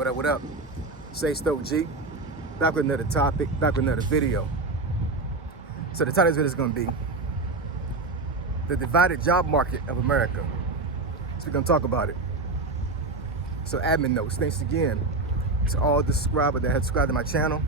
What up? Say Stoke G. Back with another topic, back with another video. So the title of this video is going to be the divided job market of America. So we're going to talk about it. So admin notes, thanks again to all the subscribers that have subscribed to my channel.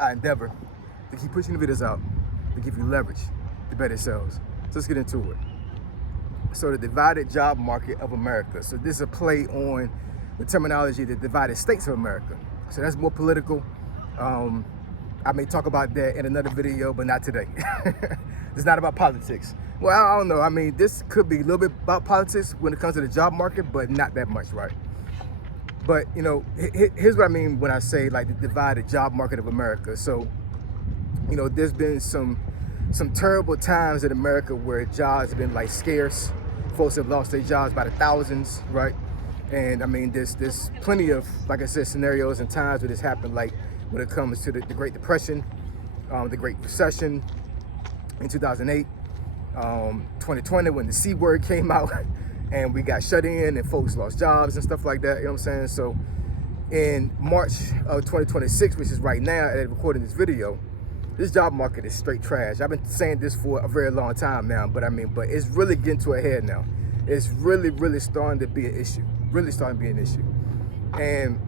I endeavor to keep pushing the videos out to give you leverage to better sales. So let's get into it. So the divided job market of America. So this is a play on the terminology, the divided states of America. So that's more political. I may talk about that in another video, but not today. It's not about politics. Well, I don't know. I mean, this could be a little bit about politics when it comes to the job market, but not that much, right? But, you know, here's what I mean when I say like the divided job market of America. So, you know, there's been some terrible times in America where jobs have been like scarce. Folks have lost their jobs by the thousands, right? And I mean, there's plenty of, like I said, scenarios and times where this happened, like when it comes to the Great Depression, the Great Recession in 2008, 2020 when the C word came out and we got shut in and folks lost jobs and stuff like that, you know what I'm saying? So in March of 2026, which is right now at recording this video, this job market is straight trash. I've been saying this for a very long time now, but it's really getting to a head now. It's really starting to be an issue. Really starting to be an issue. And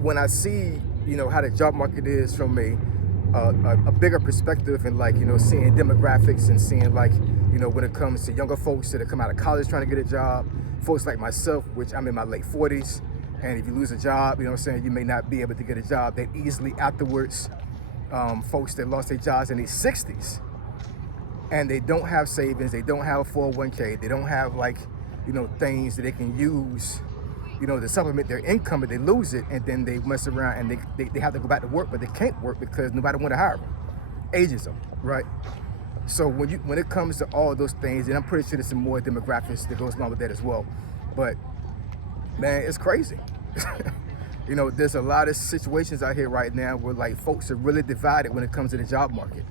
when I see, you know, how the job market is from a bigger perspective and like, you know, seeing demographics and seeing like, you know, when it comes to younger folks that have come out of college trying to get a job, folks like myself, which I'm in my late 40s, and if you lose a job, you know what I'm saying, you may not be able to get a job that easily afterwards. Folks that lost their jobs in their 60s and they don't have savings, they don't have a 401k, they don't have like, you know, things that they can use, you know, to supplement their income, but they lose it and then they mess around and they have to go back to work, but they can't work because nobody want to hire them. Ageism, right? So when it comes to all those things, and I'm pretty sure there's some more demographics that goes along with that as well, but man, it's crazy. You know, there's a lot of situations out here right now where like folks are really divided when it comes to the job market.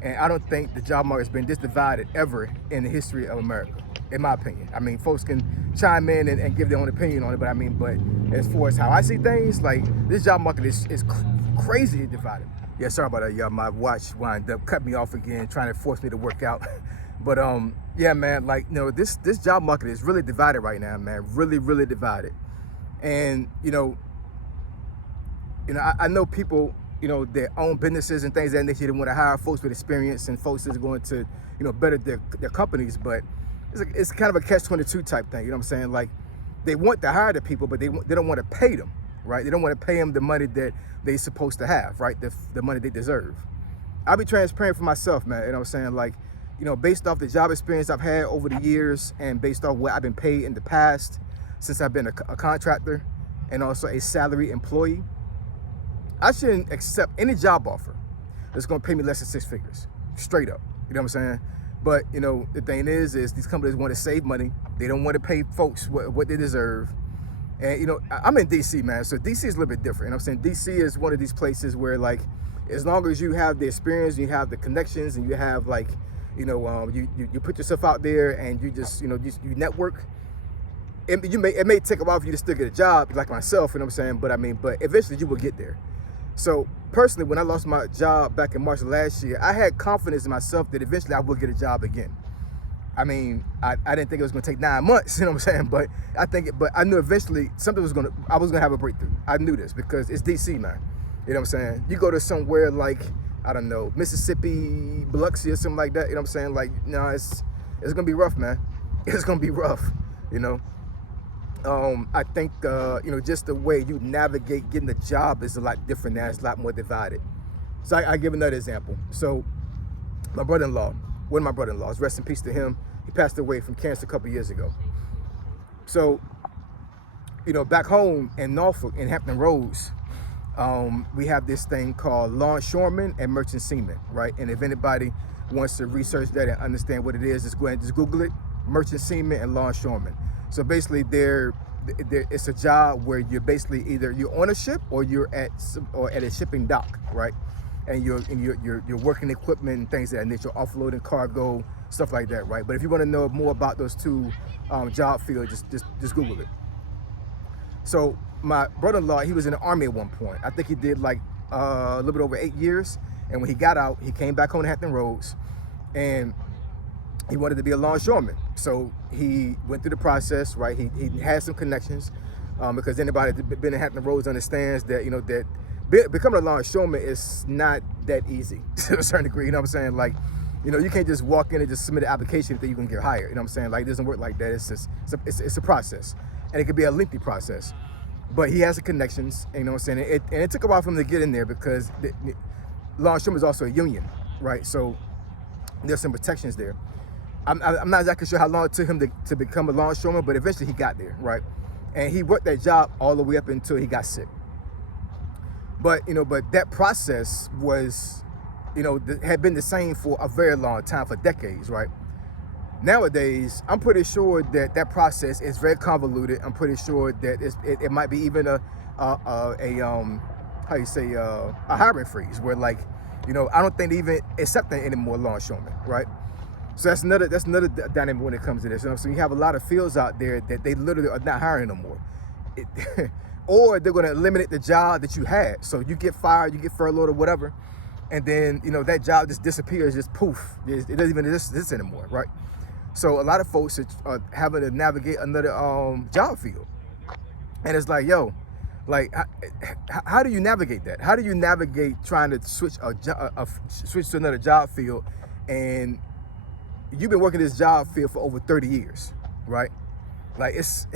And I don't think the job market has been this divided ever in the history of America, in my opinion. I mean, folks can chime in and give their own opinion on it, but as far as how I see things, like this job market is crazy divided. Yeah, sorry about that, y'all. My watch wound up cut me off again, trying to force me to work out. But yeah, man, like, you know, this job market is really divided right now, man. Really divided. And, you know, I know people, you know, their own businesses and things that nature, they want to hire folks with experience and folks that's going to, you know, better their companies, but it's kind of a catch-22 type thing, you know what I'm saying? Like, they want to hire the people, but they don't want to pay them, right? They don't want to pay them the money that they're supposed to have, right? The money they deserve. I'll be transparent for myself, man, you know what I'm saying? Like, you know, based off the job experience I've had over the years and based off what I've been paid in the past, since I've been a contractor and also a salary employee, I shouldn't accept any job offer that's going to pay me less than 6 figures, straight up. You know what I'm saying? But, you know, the thing is these companies want to save money. They don't want to pay folks what they deserve. And, you know, I'm in DC, man. So DC is a little bit different. You know what I'm saying? DC is one of these places where, like, as long as you have the experience, you have the connections, and you have, like, you know, you put yourself out there and you just, you know, you network. It may take a while for you to still get a job, like myself, you know what I'm saying? But eventually you will get there. So personally, when I lost my job back in March of last year, I had confidence in myself that eventually I will get a job again. I mean, I didn't think it was going to take 9 months, you know what I'm saying? But I knew eventually I was going to have a breakthrough. I knew this because it's DC, man. You know what I'm saying? You go to somewhere like, I don't know, Mississippi, Biloxi or something like that, you know what I'm saying? Like, no, it's going to be rough, man. It's going to be rough, you know? I think, you know, just the way you navigate getting a job is a lot different now. It's a lot more divided. So I give another example. So my brother-in-law, one of my brother-in-laws, rest in peace to him. He passed away from cancer a couple years ago. So, you know, back home in Norfolk, in Hampton Roads, we have this thing called longshoremen and merchant seamen, right? And if anybody wants to research that and understand what it is, just go ahead and just Google it, merchant seamen and longshoremen. So basically, it's a job where you're basically either you're on a ship or you're at a shipping dock, right? And you're working equipment and things that nature, offloading cargo, stuff like that, right? But if you want to know more about those two job fields, just Google it. So my brother-in-law, he was in the Army at one point. I think he did like a little bit over 8 years. And when he got out, he came back home to Hampton Roads, and he wanted to be a longshoreman. So he went through the process, right? He had some connections, because anybody that's been in Hampton Roads understands that, that becoming a longshoreman is not that easy to a certain degree. You know what I'm saying? Like, you can't just walk in and just submit an application and think you're gonna get hired. You know what I'm saying? Like, it doesn't work like that. It's a process, and it could be a lengthy process. But he has the connections, you know what I'm saying? And it took a while for him to get in there, because longshoreman is also a union, right? So there's some protections there. I'm not exactly sure how long it took him to become a longshoreman, but eventually he got there, right? And he worked that job all the way up until he got sick. But that process was, had been the same for a very long time, for decades, right? Nowadays, I'm pretty sure that process is very convoluted. I'm pretty sure that it might be even a hiring freeze, where, like, I don't think they even accepting any more longshoremen, right? So that's another dynamic when it comes to this. So you have a lot of fields out there that they literally are not hiring no more. Or they're going to eliminate the job that you had. So you get fired, you get furloughed or whatever, and then that job just disappears, just poof. It doesn't even exist anymore, right? So a lot of folks are having to navigate another job field, and it's like, yo, like, how do you navigate that? How do you navigate trying to switch to another job field, and you've been working this job field for over 30 years, right? Like, it's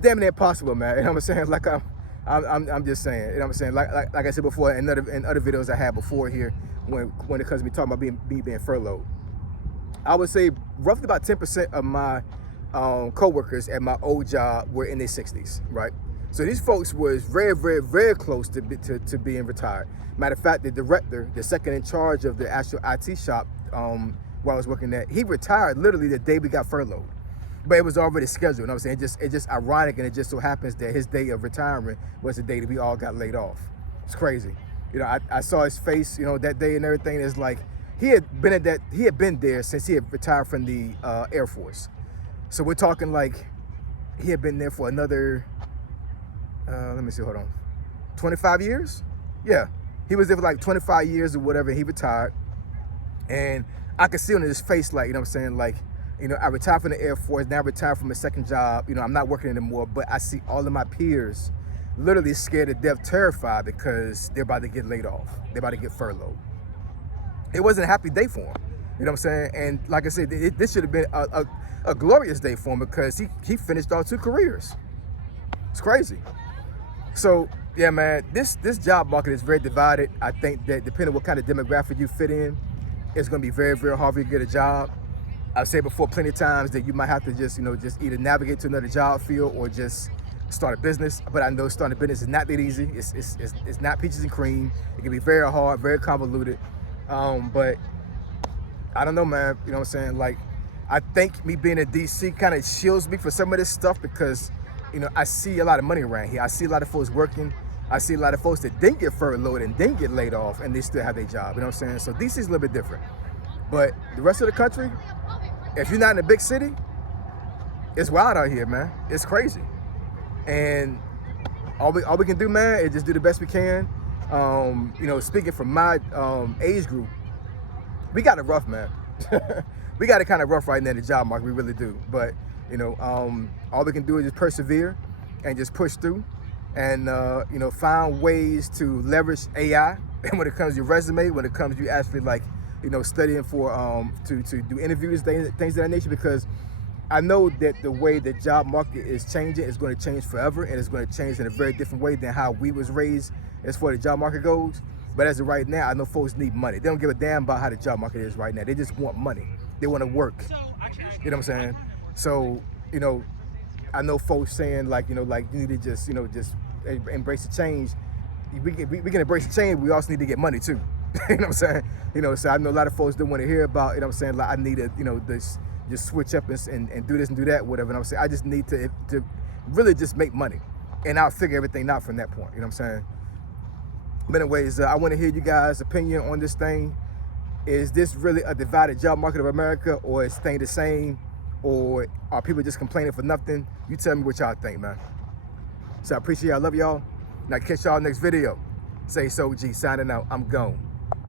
damn near impossible, man. You know what I'm saying? Like, I'm just saying. You know what I'm saying? Like I said before in other videos I had before here, when it comes to me talking about being furloughed, I would say roughly about 10% of my co-workers at my old job were in their 60s, right? So these folks was very, very, very close to being retired. Matter of fact, the director, the second in charge of the actual IT shop, where I was working at, he retired literally the day we got furloughed. But it was already scheduled. You know what I'm saying? It's just ironic, and it just so happens that his day of retirement was the day that we all got laid off. It's crazy. I saw his face, that day and everything. It's like he had been there since he had retired from the Air Force. So we're talking like he had been there for another, let me see, hold on, 25 years? Yeah, he was there for like 25 years or whatever. He retired, and I could see on his face, like, what I'm saying, like, I retired from the Air Force, now I retired from a second job, I'm not working anymore, but I see all of my peers literally scared to death, terrified, because they're about to get laid off. They're about to get furloughed. It wasn't a happy day for him, you know what I'm saying? And like I said, this should have been a glorious day for him, because he finished all 2 careers. It's crazy. So, yeah, man, this job market is very divided. I think that depending on what kind of demographic you fit in, it's going to be very, very hard for you to get a job. I've said before plenty of times that you might have to just either navigate to another job field or just start a business. But I know starting a business is not that easy. It's not peaches and cream. It can be very hard, very convoluted. But I don't know, man. You know what I'm saying? Like, I think me being in DC kind of shields me for some of this stuff, because I see a lot of money around here. I see a lot of folks working. I see a lot of folks that didn't get furloughed and didn't get laid off, and they still have their job. You know what I'm saying? So DC is a little bit different. But the rest of the country, if you're not in a big city, it's wild out here, man. It's crazy. And all we can do, man, is just do the best we can. Speaking from my age group, we got it rough, man. We got it kind of rough right now in the job market. We really do. But all we can do is just persevere and just push through, and find ways to leverage AI. And when it comes to your resume, when it comes to you actually studying for to do interviews, things of that nature, because I know that the way the job market is changing is going to change forever, and it's going to change in a very different way than how we was raised as far as the job market goes. But as of right now, I know folks need money. They don't give a damn about how the job market is right now. They just want money. They want to work. You know what I'm saying? So, I know folks saying you need to just embrace the change. We can embrace the change. We also need to get money too. You know what I'm saying? So I know a lot of folks don't want to hear about, what I'm saying, like, I need to, this, just switch up and do this and do that, whatever. And I'm saying, I just need to really just make money, and I'll figure everything out from that point. You know what I'm saying? But anyways, I want to hear you guys' opinion on this thing. Is this really a divided job market of America, or is it staying the same, or are people just complaining for nothing? You tell me what y'all think, man. So I appreciate y'all. I love y'all. And I'll catch y'all next video. Say so G signing out. I'm gone.